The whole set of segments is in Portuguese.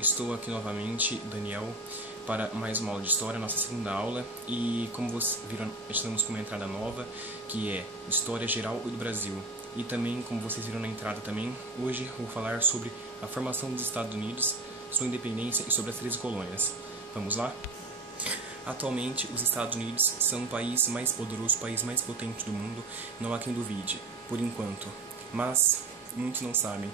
Estou aqui novamente, Daniel, para mais uma aula de História, nossa segunda aula. E como vocês viram, estamos com uma entrada nova, que é História Geral do Brasil. E também, como vocês viram na entrada também, hoje vou falar sobre a formação dos Estados Unidos, sua independência e sobre as 13 colônias. Vamos lá? Atualmente, os Estados Unidos são o país mais poderoso, o país mais potente do mundo, não há quem duvide, por enquanto. Mas, muitos não sabem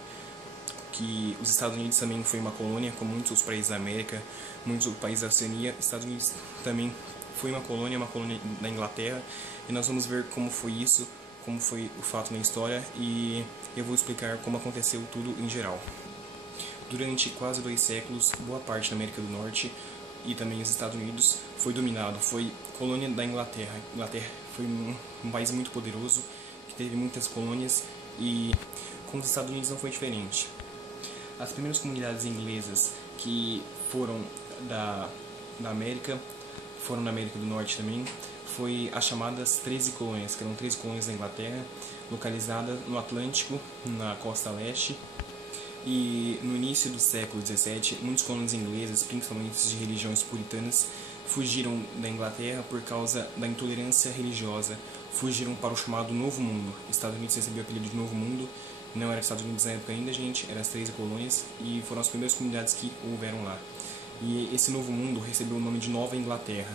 que os Estados Unidos também foi uma colônia, como muitos outros países da América, muitos outros países da Oceania. Estados Unidos também foi uma colônia da Inglaterra, e nós vamos ver como foi isso, como foi o fato na história, e eu vou explicar como aconteceu tudo em geral. Durante quase 2 séculos, boa parte da América do Norte e também os Estados Unidos foi dominado, foi colônia da Inglaterra. A Inglaterra foi um país muito poderoso, que teve muitas colônias, e com os Estados Unidos não foi diferente. As primeiras comunidades inglesas que foram da América, foram na América do Norte também, foi as chamadas 13 colônias, que eram 13 colônias da Inglaterra, localizadas no Atlântico, na costa leste. E no início do século XVII, muitos colonos ingleses, principalmente de religiões puritanas, fugiram da Inglaterra por causa da intolerância religiosa, fugiram para o chamado Novo Mundo. Estados Unidos recebeu o apelido de Novo Mundo, não era Estados Unidos na época ainda, gente, eram as 13 colônias, e foram as primeiras comunidades que houveram lá. E esse Novo Mundo recebeu o nome de Nova Inglaterra.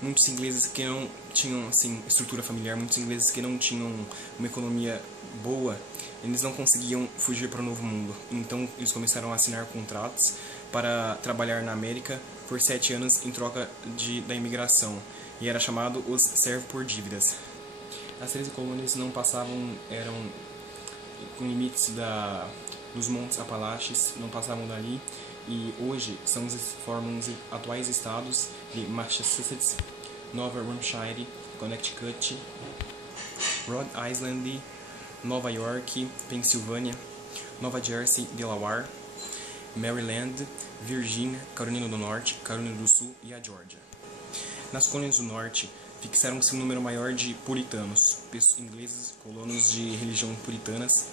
Muitos ingleses que não tinham assim estrutura familiar, muitos ingleses que não tinham uma economia boa, eles não conseguiam fugir para o Novo Mundo. Então eles começaram a assinar contratos para trabalhar na América por 7 anos em troca da imigração, e era chamado os servo por dívidas. As 13 colônias não passavam, eram com limites dos Montes Apalaches, não passavam dali, e hoje formam os atuais estados de Massachusetts, Nova Hampshire, Connecticut, Rhode Island, Nova York, Pensilvânia, Nova Jersey, Delaware, Maryland, Virgínia, Carolina do Norte, Carolina do Sul e a Geórgia. Nas colônias do Norte, fixaram-se um número maior de puritanos, ingleses, colonos de religião puritanas,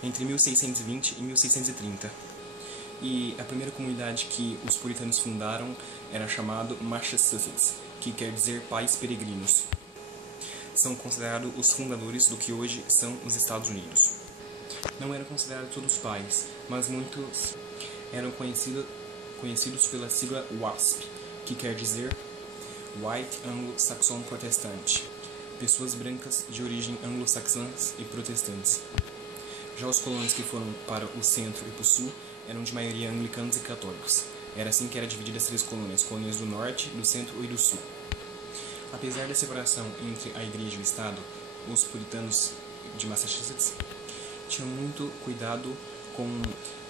entre 1620 e 1630. E a primeira comunidade que os puritanos fundaram era chamado Massachusetts, que quer dizer pais peregrinos. São considerados os fundadores do que hoje são os Estados Unidos. Não eram considerados todos pais, mas muitos eram conhecidos pela sigla WASP, que quer dizer White Anglo-Saxon Protestant, pessoas brancas de origem anglo-saxãs e protestantes. Já os colonos que foram para o centro e para o sul eram de maioria anglicanos e católicos. Era assim que era dividida as 3 colônias, colônias do norte, do centro e do sul. Apesar da separação entre a igreja e o Estado, os puritanos de Massachusetts tinham muito cuidado com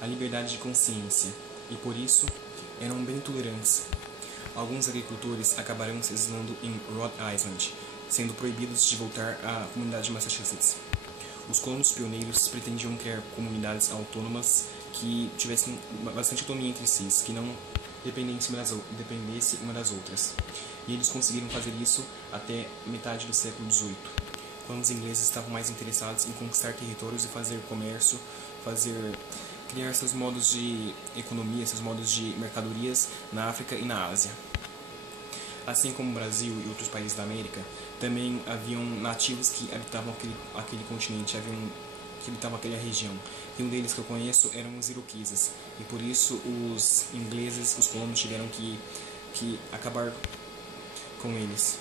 a liberdade de consciência, e por isso eram bem tolerantes. Alguns agricultores acabaram se exilando em Rhode Island, sendo proibidos de voltar à comunidade de Massachusetts. Os colonos pioneiros pretendiam criar comunidades autônomas que tivessem bastante autonomia entre si, que não dependessem uma das outras. E eles conseguiram fazer isso até metade do século XVIII, quando os ingleses estavam mais interessados em conquistar territórios e fazer comércio, criar seus modos de economia, seus modos de mercadorias na África e na Ásia. Assim como o Brasil e outros países da América, também haviam nativos que habitavam aquele continente, que habitavam aquela região. E um deles que eu conheço eram os Iroqueses, e por isso os ingleses, os colonos, tiveram que acabar com eles,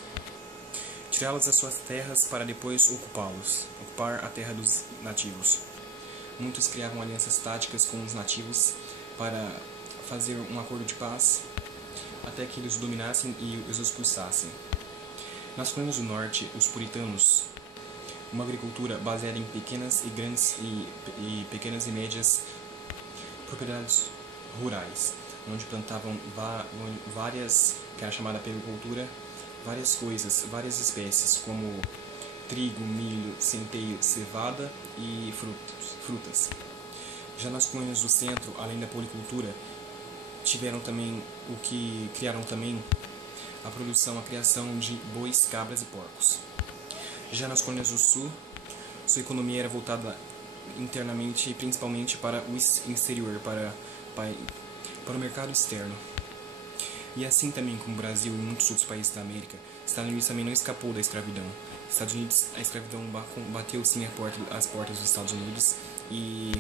tirá-los das suas terras para depois ocupar a terra dos nativos. Muitos criavam alianças táticas com os nativos para fazer um acordo de paz, até que eles os dominassem e os expulsassem. Nas colônias do norte, os puritanos, uma agricultura baseada em pequenas pequenas e médias propriedades rurais, onde plantavam várias, que era chamada pericultura, várias coisas, várias espécies, como trigo, milho, centeio, cevada e frutas. Já nas colônias do centro, além da policultura, criaram também a criação de bois, cabras e porcos. Já nas colônias do sul, sua economia era voltada internamente, principalmente para o exterior, para para o mercado externo. E assim também como o Brasil e muitos outros países da América, Estados Unidos também não escapou da escravidão. Estados Unidos, a escravidão bateu sim as portas dos Estados Unidos, e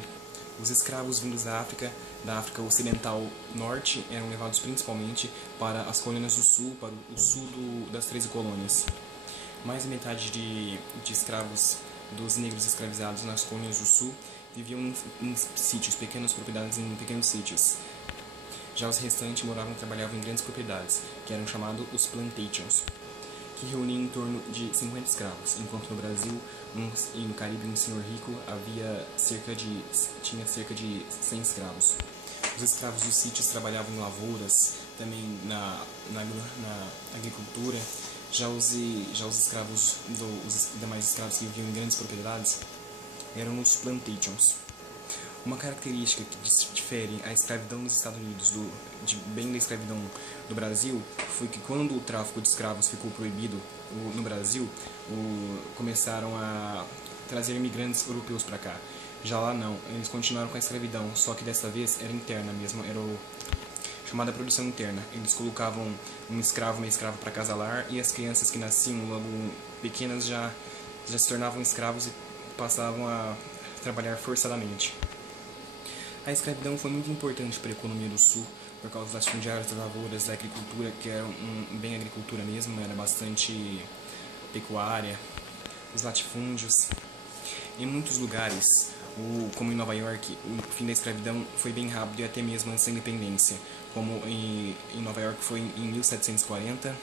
os escravos vindos da África Ocidental Norte, eram levados principalmente para as colônias do Sul, para o sul das 13 colônias. Mais da metade de escravos, dos negros escravizados nas colônias do Sul, viviam em sítios, pequenas propriedades em pequenos sítios. Já os restantes moravam e trabalhavam em grandes propriedades, que eram chamados os plantations, que reuniam em torno de 50 escravos, enquanto no Brasil e no Caribe um senhor rico tinha cerca de 100 escravos. Os escravos dos sítios trabalhavam em lavouras, também na agricultura. Já os escravos, os demais escravos que viviam em grandes propriedades, eram os plantations. Uma característica que difere a escravidão nos Estados Unidos bem da escravidão do Brasil foi que quando o tráfico de escravos ficou proibido no Brasil, começaram a trazer imigrantes europeus para cá. Já lá não, eles continuaram com a escravidão, só que dessa vez era interna mesmo, era chamada produção interna. Eles colocavam um escravo, uma escrava para casalar, e as crianças que nasciam logo pequenas já se tornavam escravos e passavam a trabalhar forçadamente. A escravidão foi muito importante para a economia do Sul, por causa das fundiárias, das lavouras, da agricultura, que era bem agricultura mesmo, era bastante pecuária, os latifúndios. Em muitos lugares, como em Nova York, o fim da escravidão foi bem rápido e até mesmo antes da independência, como em Nova York foi em 1740,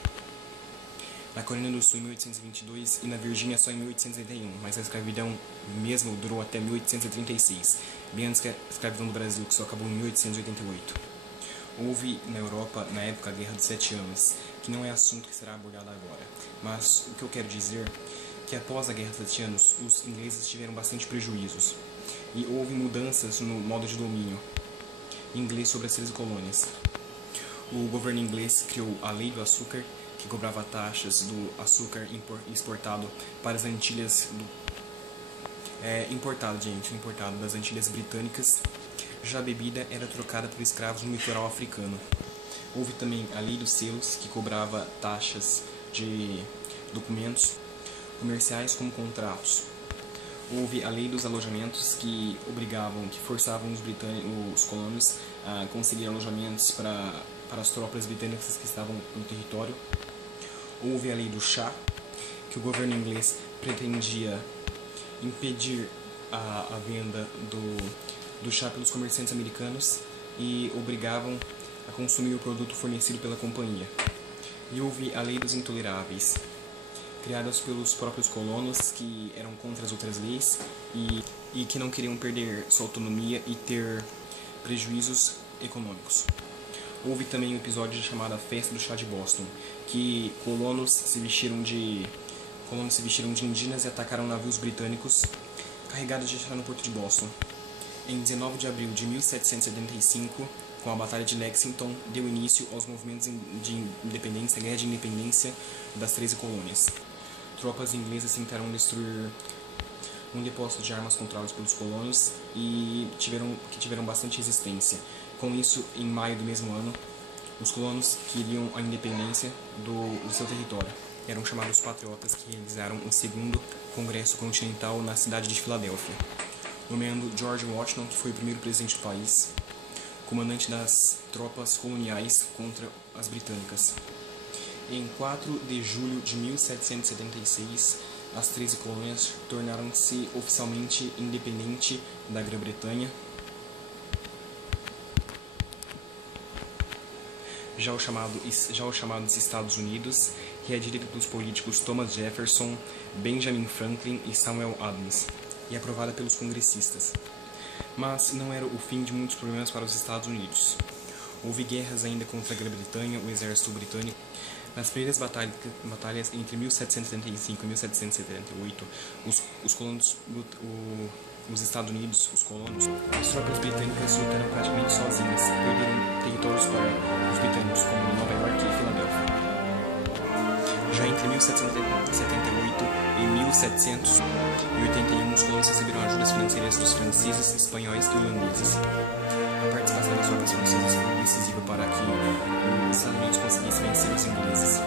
na Carolina do Sul em 1822 e na Virgínia só em 1881, mas a escravidão mesmo durou até 1836, bem antes que a escravidão do Brasil, que só acabou em 1888. Houve na Europa, na época, a Guerra dos 7 Anos, que não é assunto que será abordado agora, mas o que eu quero dizer é que após a Guerra dos 7 Anos, os ingleses tiveram bastante prejuízos e houve mudanças no modo de domínio inglês sobre as 13 colônias. O governo inglês criou a Lei do Açúcar, que cobrava taxas do açúcar exportado para as Antilhas importado das Antilhas Britânicas. Já a bebida era trocada por escravos no litoral africano. Houve também a Lei dos Selos, que cobrava taxas de documentos comerciais como contratos. Houve a Lei dos Alojamentos, que forçavam os colonos a conseguir alojamentos para as tropas britânicas que estavam no território. Houve a Lei do Chá, que o governo inglês pretendia impedir a venda do chá pelos comerciantes americanos e obrigavam a consumir o produto fornecido pela companhia. E houve a Lei dos Intoleráveis, criadas pelos próprios colonos, que eram contra as outras leis e que não queriam perder sua autonomia e ter prejuízos econômicos. Houve também um episódio chamado Festa do Chá de Boston, que colonos se vestiram de indígenas e atacaram navios britânicos carregados de chá no porto de Boston. Em 19 de abril de 1775, com a Batalha de Lexington, deu início aos movimentos de independência, guerra de independência das 13 colônias. Tropas inglesas tentaram destruir um depósito de armas controlados pelos colonos e tiveram bastante resistência. Com isso, em maio do mesmo ano, os colonos queriam a independência do seu território. Eram chamados patriotas, que realizaram o segundo Congresso Continental na cidade de Filadélfia, nomeando George Washington, que foi o primeiro presidente do país, comandante das tropas coloniais contra as britânicas. Em 4 de julho de 1776, as 13 colônias tornaram-se oficialmente independentes da Grã-Bretanha. Já os chamados Estados Unidos, reagida pelos políticos Thomas Jefferson, Benjamin Franklin e Samuel Adams, e aprovada pelos congressistas. Mas não era o fim de muitos problemas para os Estados Unidos. Houve guerras ainda contra a Grã-Bretanha, o exército britânico. Nas primeiras batalhas entre 1775 e 1778, os Estados Unidos, os colonos, as tropas britânicas lutaram praticamente sozinhas, perderam territórios para os britânicos, como Nova York e Filadélfia. Já entre 1778 e 1781, os colonos receberam ajudas financeiras dos franceses, espanhóis e holandeses. A participação das tropas francesas foi decisiva para que os Estados Unidos conseguissem vencer os ingleses.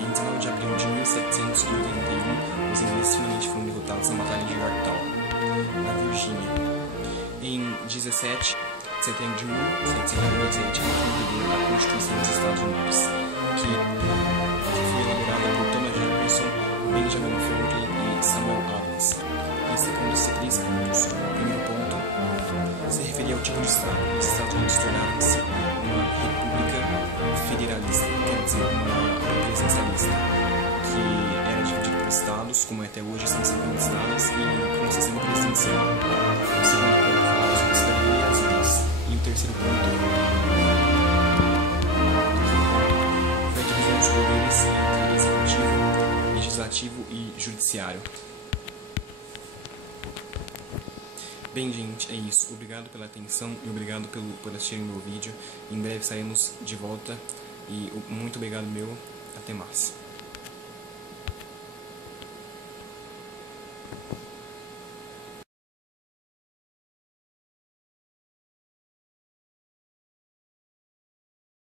Em 19 de abril de 1781, os ingleses finalmente foram derrotados na Batalha de Yorktown, na Virgínia. Em 17 de setembro de 1797, foi concluída a Constituição dos Estados Unidos, que foi elaborada por Thomas Jefferson, Benjamin Franklin e Samuel Adams. Destacando-se 3 pontos. O primeiro ponto se referia ao tipo de Estado. Os Estados Unidos tornaram-se uma república federalista, quer dizer, uma presidencialista, que era dividida por estados, como é até hoje, são 50 estados, e com um sistema presidencial. O segundo ponto falava sobre a cidadania e as leis. E o terceiro ponto foi a divisão dos poderes entre executivo, legislativo e judiciário. Bem, gente, é isso. Obrigado pela atenção e obrigado por assistirem meu vídeo. Em breve sairemos de volta e muito obrigado meu. Até mais.